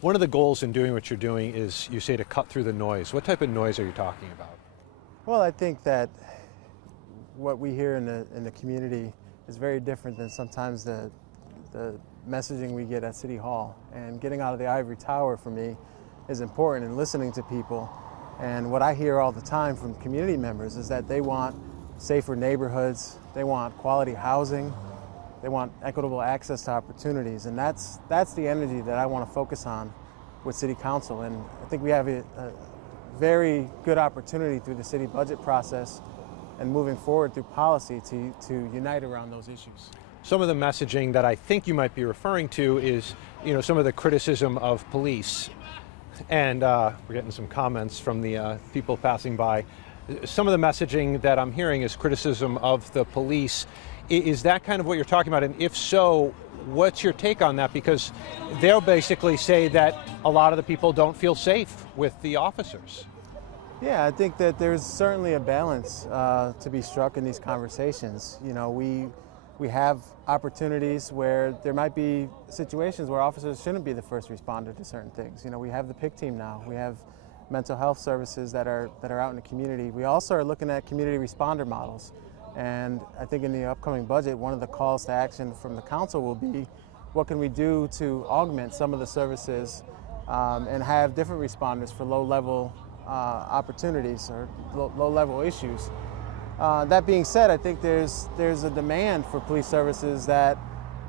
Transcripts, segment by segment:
One of the goals in doing what you're doing is, you say, to cut through the noise. What type of noise are you talking about? Well, I think that what we hear in the community is very different than sometimes the messaging we get at City Hall. And getting out of the ivory tower for me is important, and listening to people. And what I hear all the time from community members is that they want safer neighborhoods, they want quality housing, they want equitable access to opportunities, and that's the energy that I want to focus on with City Council. And I think we have a very good opportunity through the city budget process and moving forward through policy to unite around those issues. Some of the messaging that I think you might be referring to is, some of the criticism of police. And we're getting some comments from the people passing by. Some of the messaging that I'm hearing is criticism of the police. Is that kind of what you're talking about? And if so, what's your take on that? Because they'll basically say that a lot of the people don't feel safe with the officers. Yeah, I think that there's certainly a balance to be struck in these conversations. We have opportunities where there might be situations where officers shouldn't be the first responder to certain things. We have the PIC team now. We have mental health services that are out in the community. We also are looking at community responder models. And I think in the upcoming budget, one of the calls to action from the council will be, what can we do to augment some of the services and have different responders for low-level opportunities or low-level issues. That being said, I think there's a demand for police services that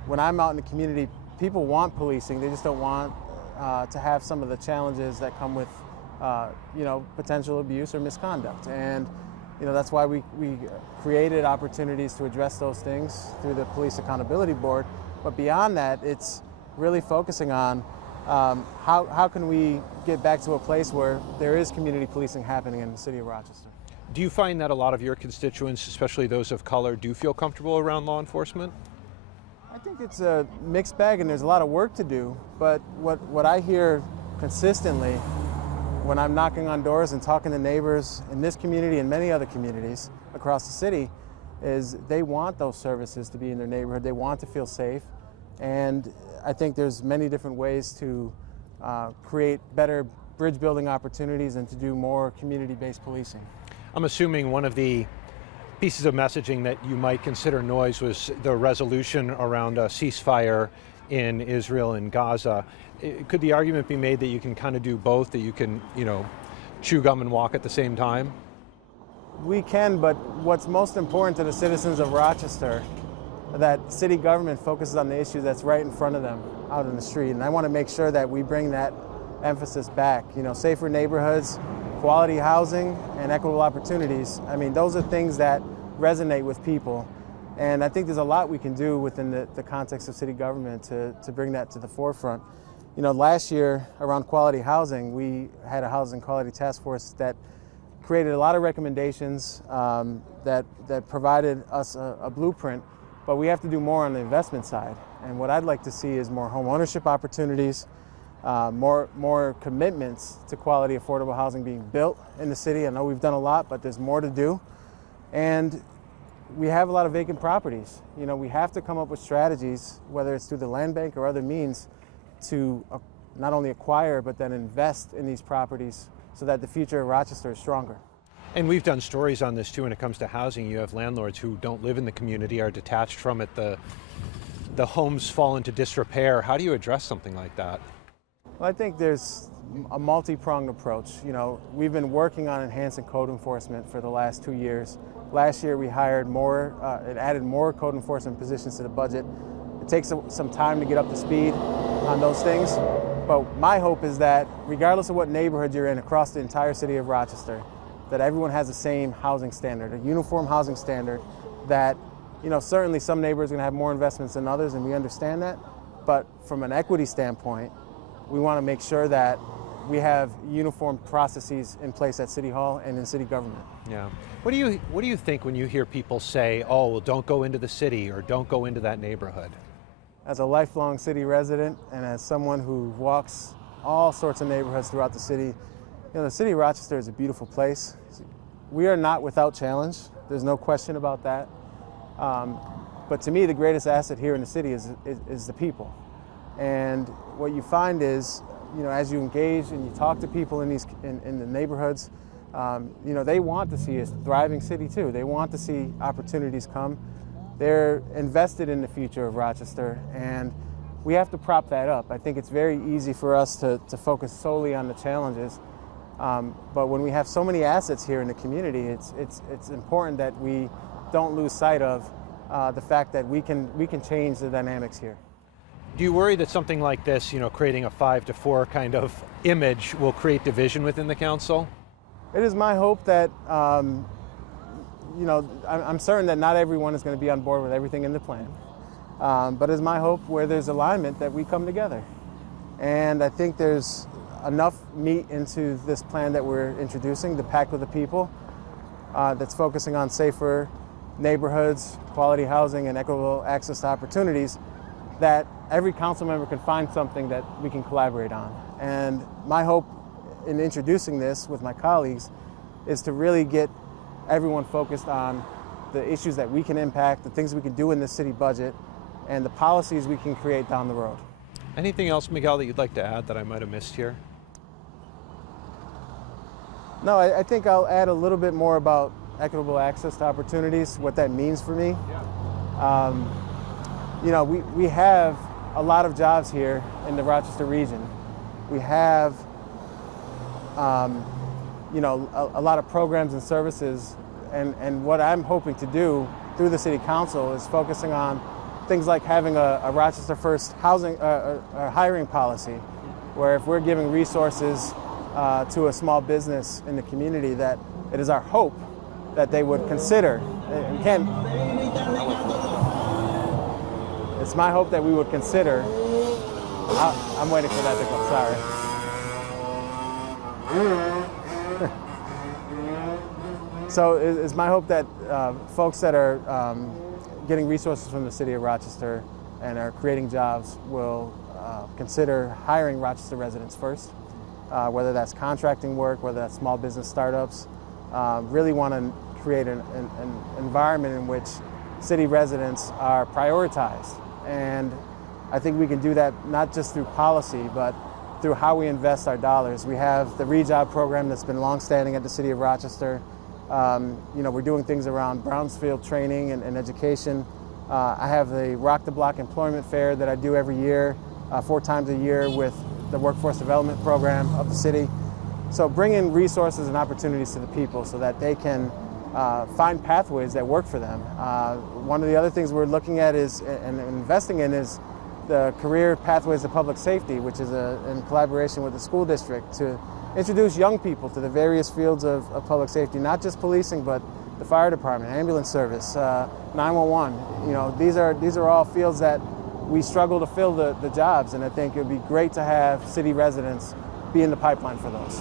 when I'm out in the community, people want policing. They just don't want to have some of the challenges that come with potential abuse or misconduct. And that's why we created opportunities to address those things through the Police Accountability Board. But beyond that, it's really focusing on how can we get back to a place where there is community policing happening in the city of Rochester. Do you find that a lot of your constituents, especially those of color, do feel comfortable around law enforcement? I think it's a mixed bag, and there's a lot of work to do. But what I hear consistently when I'm knocking on doors and talking to neighbors in this community and many other communities across the city is they want those services to be in their neighborhood. They want to feel safe. And I think there's many different ways to create better bridge building opportunities and to do more community-based policing. I'm assuming one of the pieces of messaging that you might consider noise was the resolution around a ceasefire in Israel and Gaza. Could the argument be made that you can kind of do both, that you can, chew gum and walk at the same time? We can, but what's most important to the citizens of Rochester, that city government focuses on the issue that's right in front of them out in the street. And I want to make sure that we bring that emphasis back. Safer neighborhoods, quality housing, and equitable opportunities. I mean, those are things that resonate with people. And I think there's a lot we can do within the context of city government to bring that to the forefront. Last year around quality housing, we had a housing quality task force that created a lot of recommendations that provided us a blueprint, but we have to do more on the investment side. And what I'd like to see is more home ownership opportunities, more commitments to quality affordable housing being built in the city. I know we've done a lot, but there's more to do. And we have a lot of vacant properties. We have to come up with strategies, whether it's through the land bank or other means, to not only acquire but then invest in these properties so that the future of Rochester is stronger. And we've done stories on this too when it comes to housing. You have landlords who don't live in the community, are detached from it, the homes fall into disrepair. How do you address something like that? Well, I think there's a multi-pronged approach. We've been working on enhancing code enforcement for the last 2 years. Last year we hired more, it added more code enforcement positions to the budget. It takes some time to get up to speed on those things, but my hope is that regardless of what neighborhood you're in across the entire city of Rochester, that everyone has the same housing standard, a uniform housing standard that, certainly some neighborhoods are going to have more investments than others, and we understand that, but from an equity standpoint, we want to make sure that we have uniform processes in place at City Hall and in city government. Yeah. What do you think when you hear people say, "Oh, well, don't go into the city," or "Don't go into that neighborhood"? As a lifelong city resident and as someone who walks all sorts of neighborhoods throughout the city, the city of Rochester is a beautiful place. We are not without challenge. There's no question about that. But to me, the greatest asset here in the city is the people. And what you find is as you engage and you talk to people in the neighborhoods, they want to see a thriving city too. They want to see opportunities come. They're invested in the future of Rochester, and we have to prop that up. I think it's very easy for us to focus solely on the challenges, but when we have so many assets here in the community, it's important that we don't lose sight of the fact that we can change the dynamics here. Do you worry that something like this, creating a 5-4 kind of image, will create division within the council? It is my hope that, I'm certain that not everyone is going to be on board with everything in the plan. But it's my hope where there's alignment that we come together. And I think there's enough meat into this plan that we're introducing, the Pact with the People, that's focusing on safer neighborhoods, quality housing, and equitable access to opportunities, that every council member can find something that we can collaborate on. And my hope in introducing this with my colleagues is to really get everyone focused on the issues that we can impact, the things we can do in the city budget, and the policies we can create down the road. Anything else, Miguel, that you'd like to add that I might have missed here? No, I think I'll add a little bit more about equitable access to opportunities, what that means for me. We have a lot of jobs here in the Rochester region. We have a lot of programs and services, and what I'm hoping to do through the City Council is focusing on things like having a Rochester First hiring policy, where if we're giving resources to a small business in the community, that it is our hope that they would consider, it's my hope that we would consider, I'm waiting for that to go, sorry. So it's my hope that folks that are getting resources from the city of Rochester and are creating jobs will consider hiring Rochester residents first, whether that's contracting work, whether that's small business startups. Really want to create an environment in which city residents are prioritized. And I think we can do that not just through policy, but through how we invest our dollars. We have the ReJob program that's been longstanding at the city of Rochester. We're doing things around Brownsfield training and education. I have the Rock the Block employment fair that I do every year, 4 times a year with the workforce development program of the city. So bringing resources and opportunities to the people so that they can find pathways that work for them. One of the other things we're looking at and investing in is the Career Pathways to Public Safety, which is in collaboration with the school district to introduce young people to the various fields of public safety, not just policing, but the fire department, ambulance service, 911. These are all fields that we struggle to fill the jobs, and I think it would be great to have city residents be in the pipeline for those.